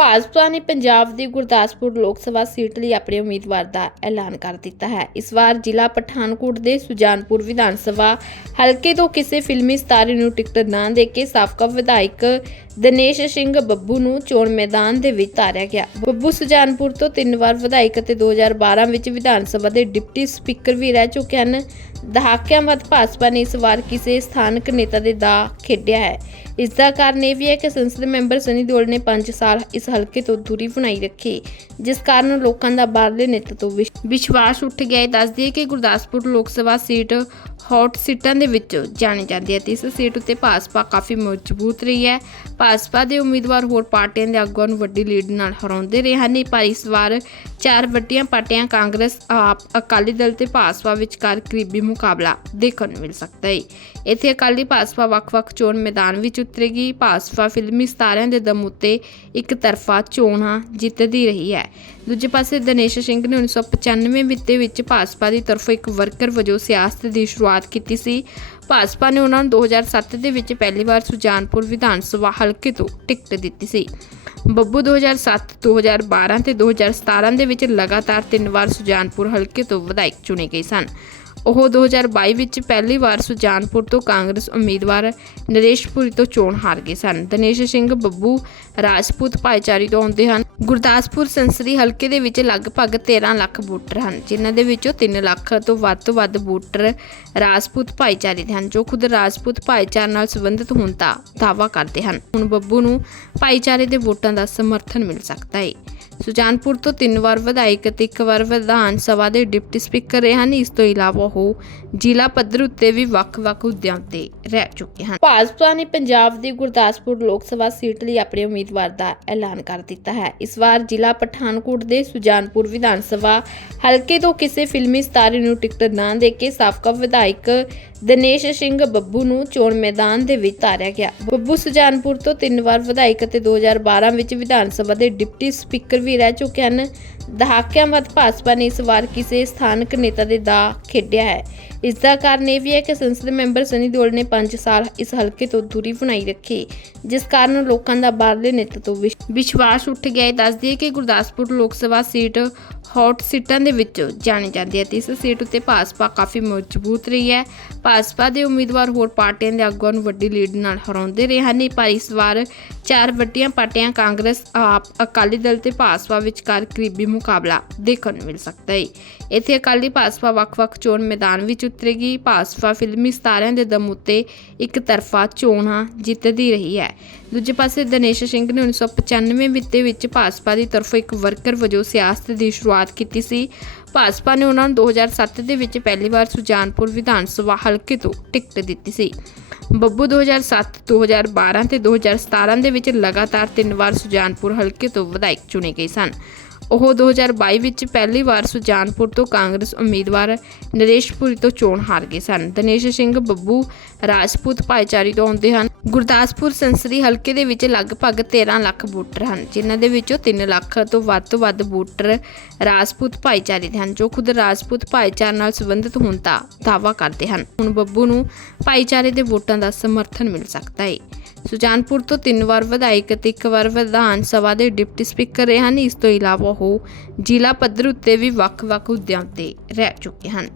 ਭਾਜਪਾ ਨੇ ਪੰਜਾਬ ਦੀ ਗੁਰਦਾਸਪੁਰ ਲੋਕ ਸਭਾ ਸੀਟ ਲਈ ਆਪਣੇ ਉਮੀਦਵਾਰ ਦਾ ਐਲਾਨ ਕਰ ਦਿੱਤਾ ਹੈ। ਇਸ ਵਾਰ ਜ਼ਿਲ੍ਹਾ ਪਠਾਨਕੋਟ ਦੇ ਸੁਜਾਨਪੁਰ ਵਿਧਾਨ ਸਭਾ ਹਲਕੇ ਤੋਂ ਕਿਸੇ ਫਿਲਮੀ ਸਟਾਰ ਨੂੰ ਟਿਕਟ ਨਾ ਦੇ ਕੇ ਸਾਬਕਾ ਵਿਧਾਇਕ ਦਿਨੇਸ਼ ਸਿੰਘ ਬੱਬੂ ਨੂੰ ਚੋਣ ਮੈਦਾਨ ਦੇ ਵਿੱਚ ਤਾਰਿਆ ਗਿਆ। ਬੱਬੂ ਸੁਜਾਨਪੁਰ ਤੋਂ ਤਿੰਨ ਵਾਰ ਵਿਧਾਇਕ ਅਤੇ 2012 ਵਿੱਚ ਵਿਧਾਨ ਸਭਾ ਦੇ ਡਿਪਟੀ ਸਪੀਕਰ ਵੀ ਰਹਿ ਚੁੱਕੇ ਹਨ। ਦਹਾਕਿਆਂ ਬਾਅਦ ਭਾਜਪਾ ਨੇ ਇਸ ਵਾਰ ਕਿਸੇ ਸਥਾਨਕ ਨੇਤਾ ਦੇ ਦਾ ਖੇਡਿਆ ਹੈ। ਇਸ ਦਾ ਕਾਰਨ ਇਹ ਵੀ ਹੈ ਕਿ ਸੰਸਦ ਮੈਂਬਰ ਸਨੀ ਦਿਓਲ ਨੇ 5 ਸਾਲ ਇਸ ਹਲਕੇ ਤੋਂ ਦੂਰੀ ਬਣਾਈ ਰੱਖੇ, ਜਿਸ ਕਾਰਨ ਲੋਕਾਂ ਦਾ ਬਾਹਰਲੇ ਨੇਤਾ ਤੋਂ ਵਿਸ਼ਵਾਸ ਉੱਠ ਗਿਆ। ਹੈ ਦੱਸ ਦਈਏ ਕਿ ਗੁਰਦਾਸਪੁਰ ਲੋਕ ਸਭਾ ਸੀਟ ਹੌਟ ਸੀਟਾਂ ਦੇ ਵਿੱਚ ਜਾਣੀ ਜਾਂਦੀ ਹੈ ਤੇ ਇਸ ਸੀਟ ਉੱਤੇ ਭਾਜਪਾ ਕਾਫੀ ਮਜ਼ਬੂਤ ਰਹੀ ਹੈ। ਭਾਜਪਾ ਦੇ ਉਮੀਦਵਾਰ ਹੋਰ ਪਾਰਟੀਆਂ ਦੇ ਆਗੂਆਂ ਨੂੰ ਵੱਡੀ ਲੀਡ ਨਾਲ ਹਰਾਉਂਦੇ ਰਹੇ ਹਨ। ਪਰ ਇਸ ਵਾਰ ਚਾਰ ਵੱਡੀਆਂ ਪਾਰਟੀਆਂ ਕਾਂਗਰਸ, ਆਪ ਅਕਾਲੀ ਦਲ ਤੇ ਭਾਜਪਾ ਵਿਚਕਾਰ ਕਰੀਬੀ ਮੁਕਾਬਲਾ ਦੇਖਣ ਨੂੰ ਮਿਲ ਸਕਦਾ ਹੈ। ਇੱਥੇ ਅਕਾਲੀ ਭਾਜਪਾ ਵੱਖ-ਵੱਖ ਚੋਣ ਮੈਦਾਨ ਵਿੱਚ ਉਤਰੇਗੀ। ਭਾਜਪਾ ਫਿਲਮੀ ਸਤਾਰਿਆਂ ਦੇ ਦਮ ਉੱਤੇ ਇੱਕ ਤਰਫਾ ਚੋਣਾਂ ਜਿੱਤਦੀ ਰਹੀ ਹੈ। ਦੂਜੇ ਪਾਸੇ ਦਿਨੇਸ਼ ਸਿੰਘ ਨੇ 1995 ਵਿੱਚ ਦੇ ਵਿੱਚ ਭਾਜਪਾ ਦੀ ਤਰਫੋਂ ਇੱਕ ਵਰਕਰ ਵਜੋਂ ਸਿਆਸਤ ਦੀ ਸ਼ੁਰੂਆਤ ਕੀਤੀ ਸੀ। ਭਾਜਪਾ ਨੇ ਉਹਨਾਂ ਨੂੰ 2007 ਦੇ ਵਿੱਚ ਪਹਿਲੀ ਵਾਰ ਸੁਜਾਨਪੁਰ ਵਿਧਾਨ ਸਭਾ ਹਲਕੇ ਤੋਂ ਟਿਕਟ ਦਿੱਤੀ ਸੀ। ਬੱਬੂ 2007 2012 ਤੇ 2017 ਦੇ ਵਿੱਚ ਲਗਾਤਾਰ ਤਿੰਨ ਵਾਰ ਸੁਜਾਨਪੁਰ ਹਲਕੇ ਤੋਂ ਵਿਧਾਇਕ ਚੁਣੇ ਗਏ ਸਨ। ਉਹ 2022 ਵਿੱਚ ਪਹਿਲੀ ਵਾਰ ਸੁਜਾਨਪੁਰ ਤੋਂ ਕਾਂਗਰਸ ਉਮੀਦਵਾਰ ਨਰੇਸ਼ਪੁਰੀ ਤੋਂ ਚੋਣ ਹਾਰ ਗਏ ਸਨ। ਦਨੇਸ਼ ਸਿੰਘ ਬੱਬੂ ਰਾਜਪੂਤ ਭਾਈਚਾਰੇ ਤੋਂ ਆਉਂਦੇ ਹਨ। ਗੁਰਦਾਸਪੁਰ ਸੰਸਦੀ ਹਲਕੇ ਦੇ ਵਿੱਚ ਲਗਭਗ 13 ਲੱਖ ਵੋਟਰ ਹਨ, ਜਿਨ੍ਹਾਂ ਦੇ ਵਿੱਚੋਂ 3 ਲੱਖ ਤੋਂ ਵੱਧ ਤੋਂ ਵੱਧ ਵੋਟਰ ਰਾਜਪੂਤ ਭਾਈਚਾਰੇ ਦੇ ਹਨ, ਜੋ ਖੁਦ ਰਾਜਪੂਤ ਭਾਈਚਾਰੇ ਨਾਲ ਸੰਬੰਧਿਤ ਹੋਣ ਦਾ ਦਾਅਵਾ ਕਰਦੇ ਹਨ। ਹੁਣ ਬੱਬੂ ਨੂੰ ਭਾਈਚਾਰੇ ਦੇ ਵੋਟਾਂ ਦਾ ਸਮਰਥਨ ਮਿਲ ਸਕਦਾ ਹੈ ਸੁਜਾਨਪੁਰ ਤੋਂ ਤਿੰਨ ਵਾਰ ਵਿਧਾਇਕ ਅਤੇ ਇੱਕ ਵਾਰ ਵਿਧਾਨ ਸਭਾ ਦੇ ਡਿਪਟੀ ਸਪੀਕਰ ਰਹੇ ਹਨ। ਇਸ ਤੋਂ ਇਲਾਵਾ ਉਹ ਜ਼ਿਲ੍ਹਾ ਪੱਧਰ ਉੱਤੇ ਵੀ ਵੱਖ-ਵੱਖ ਅਹੁਦਿਆਂ ਤੇ ਰਹਿ ਚੁੱਕੇ ਹਨ। ਭਾਜਪਾ ਨੇ ਪੰਜਾਬ ਦੀ ਗੁਰਦਾਸਪੁਰ ਲੋਕ ਸਭਾ ਸੀਟ ਲਈ ਆਪਣੇ ਉਮੀਦਵਾਰ ਦਾ ਐਲਾਨ ਕਰ ਦਿੱਤਾ ਹੈ। ਇਸ ਵਾਰ ਜ਼ਿਲ੍ਹਾ ਪਠਾਨਕੋਟ ਦੇ ਸੁਜਾਨਪੁਰ ਵਿਧਾਨ ਸਭਾ ਹਲਕੇ ਤੋਂ ਕਿਸੇ ਫਿਲਮੀ ਸਟਾਰ ਨੂੰ ਟਿਕਟ ਨਾ ਦੇ ਕੇ ਸਾਬਕਾ ਵਿਧਾਇਕ ਦਿਨੇਸ਼ ਸਿੰਘ ਬੱਬੂ ਨੂੰ ਚੋਣ ਮੈਦਾਨ ਦੇ ਵਿੱਚ ਤਾਰਿਆ ਗਿਆ। ਬੱਬੂ ਸੁਜਾਨਪੁਰ ਤੋਂ ਤਿੰਨ ਵਾਰ ਵਿਧਾਇਕ ਅਤੇ 2012 ਵਿੱਚ ਵਿਧਾਨ ਸਭਾ ਦੇ ਡਿਪਟੀ ਸਪੀਕਰ ਵੀ ਰਹਿ ਚੁੱਕੇ ਹਨ। ਦਹਾਕਿਆਂ ਬਾਅਦ ਭਾਜਪਾ ਨੇ ਇਸ ਵਾਰ ਕਿਸੇ ਸਥਾਨਕ ਨੇਤਾ ਦੇ ਦਾ ਖੇਡਿਆ ਹੈ। ਇਸ ਦਾ ਕਾਰਨ ਇਹ ਵੀ ਹੈ ਕਿ ਸੰਸਦ ਮੈਂਬਰ ਸਨੀ ਦਿਓਲ ਨੇ 5 ਸਾਲ ਇਸ ਹਲਕੇ ਤੋਂ ਦੂਰੀ ਬਣਾਈ ਰੱਖੀ, ਜਿਸ ਕਾਰਨ ਲੋਕਾਂ ਦਾ ਬਾਹਰਲੇ ਨੇਤਾ ਤੋਂ ਵਿਸ਼- ਵਿਸ਼ਵਾਸ ਉੱਠ ਗਿਆ ਹੈ। ਦੱਸ ਦਈਏ ਕਿ ਗੁਰਦਾਸਪੁਰ ਲੋਕ ਸਭਾ ਸੀਟ ਹੌਟ ਸੀਟਾਂ ਦੇ ਵਿੱਚ ਜਾਣੀ ਜਾਂਦੀ ਹੈ ਤੇ ਇਸ ਸੀਟ ਉੱਤੇ ਭਾਜਪਾ ਕਾਫੀ ਮਜ਼ਬੂਤ ਰਹੀ ਹੈ। ਭਾਜਪਾ ਦੇ ਉਮੀਦਵਾਰ ਹੋਰ ਪਾਰਟੀਆਂ ਦੇ ਆਗੂਆਂ ਨੂੰ ਵੱਡੀ ਲੀਡ ਨਾਲ ਹਰਾਉਂਦੇ ਰਹੇ ਹਨ। ਪਰ ਇਸ ਵਾਰ ਚਾਰ ਵੱਡੀਆਂ ਪਾਰਟੀਆਂ ਕਾਂਗਰਸ, ਆਪ ਅਕਾਲੀ ਦਲ ਤੇ ਭਾਜਪਾ ਵਿਚਕਾਰ ਕਰੀਬੀ ਮੁਕਾਬਲਾ ਦੇਖਣ ਨੂੰ ਮਿਲ ਸਕਦਾ ਹੈ ਇੱਥੇ ਅਕਾਲੀ ਭਾਜਪਾ ਵੱਖ-ਵੱਖ ਚੋਣ ਮੈਦਾਨ ਵਿੱਚ ਉਤਰੇਗੀ। ਭਾਜਪਾ ਫਿਲਮੀ ਸਤਾਰਿਆਂ ਦੇ ਦਮ ਉੱਤੇ ਇੱਕ ਤਰਫਾ ਚੋਣਾਂ ਜਿੱਤਦੀ ਰਹੀ ਹੈ। ਦੂਜੇ ਪਾਸੇ ਦਿਨੇਸ਼ ਸਿੰਘ ਨੇ 1995 ਵਿੱਚ ਦੇ ਵਿੱਚ ਭਾਜਪਾ ਦੀ ਤਰਫੋਂ ਇੱਕ ਵਰਕਰ ਵਜੋਂ ਸਿਆਸਤ ਦੀ ਸ਼ੁਰੂਆਤ ਕੀਤੀ ਸੀ। ਭਾਜਪਾ ਨੇ ਉਹਨਾਂ ਨੂੰ 2007 ਦੇ ਵਿੱਚ ਪਹਿਲੀ ਵਾਰ ਸੁਜਾਨਪੁਰ ਵਿਧਾਨ ਸਭਾ ਹਲਕੇ ਤੋਂ ਟਿਕਟ ਦਿੱਤੀ ਸੀ। ਬੱਬੂ 2007 2012 ਤੇ 2017 ਦੇ ਵਿੱਚ ਲਗਾਤਾਰ ਤਿੰਨ ਵਾਰ ਸੁਜਾਨਪੁਰ ਹਲਕੇ ਤੋਂ ਵਿਧਾਇਕ ਚੁਣੇ ਗਏ ਸਨ। ਉਹ 2022 ਵਿੱਚ ਪਹਿਲੀ ਵਾਰ ਸੁਜਾਨਪੁਰ ਤੋਂ ਕਾਂਗਰਸ ਉਮੀਦਵਾਰ ਨਰੇਸ਼ਪੁਰੀ ਤੋਂ ਚੋਣ ਹਾਰ ਗਏ ਸਨ। ਦਨੇਸ਼ ਸਿੰਘ ਬੱਬੂ ਰਾਜਪੂਤ ਭਾਈਚਾਰੇ ਤੋਂ ਆਉਂਦੇ ਹਨ। ਗੁਰਦਾਸਪੁਰ ਸੰਸਦੀ ਹਲਕੇ ਦੇ ਵਿੱਚ ਲਗਭਗ 13 ਲੱਖ ਵੋਟਰ ਹਨ, ਜਿਨ੍ਹਾਂ ਦੇ ਵਿੱਚੋਂ 3 ਲੱਖ ਤੋਂ ਵੱਧ ਤੋਂ ਵੱਧ ਵੋਟਰ ਰਾਜਪੂਤ ਭਾਈਚਾਰੇ ਦੇ ਹਨ, ਜੋ ਖੁਦ ਰਾਜਪੂਤ ਭਾਈਚਾਰੇ ਨਾਲ ਸੰਬੰਧਿਤ ਹੋਣ ਦਾ ਦਾਅਵਾ ਕਰਦੇ ਹਨ। ਹੁਣ ਬੱਬੂ ਨੂੰ ਭਾਈਚਾਰੇ ਦੇ ਵੋਟਾਂ ਦਾ ਸਮਰਥਨ ਮਿਲ ਸਕਦਾ ਹੈ ਸੁਜਾਨਪੁਰ ਤੋਂ ਤਿੰਨ ਵਾਰ ਵਿਧਾਇਕ ਅਤੇ ਇੱਕ ਵਾਰ ਵਿਧਾਨ ਸਭਾ ਦੇ ਡਿਪਟੀ ਸਪੀਕਰ ਰਹੇ ਹਨ। ਇਸ ਤੋਂ ਇਲਾਵਾ ਉਹ ਜ਼ਿਲ੍ਹਾ ਪੱਧਰ ਉੱਤੇ ਵੀ ਵੱਖ-ਵੱਖ ਅਹੁਦਿਆਂ ਉੱਤੇ ਰਹਿ ਚੁੱਕੇ ਹਨ।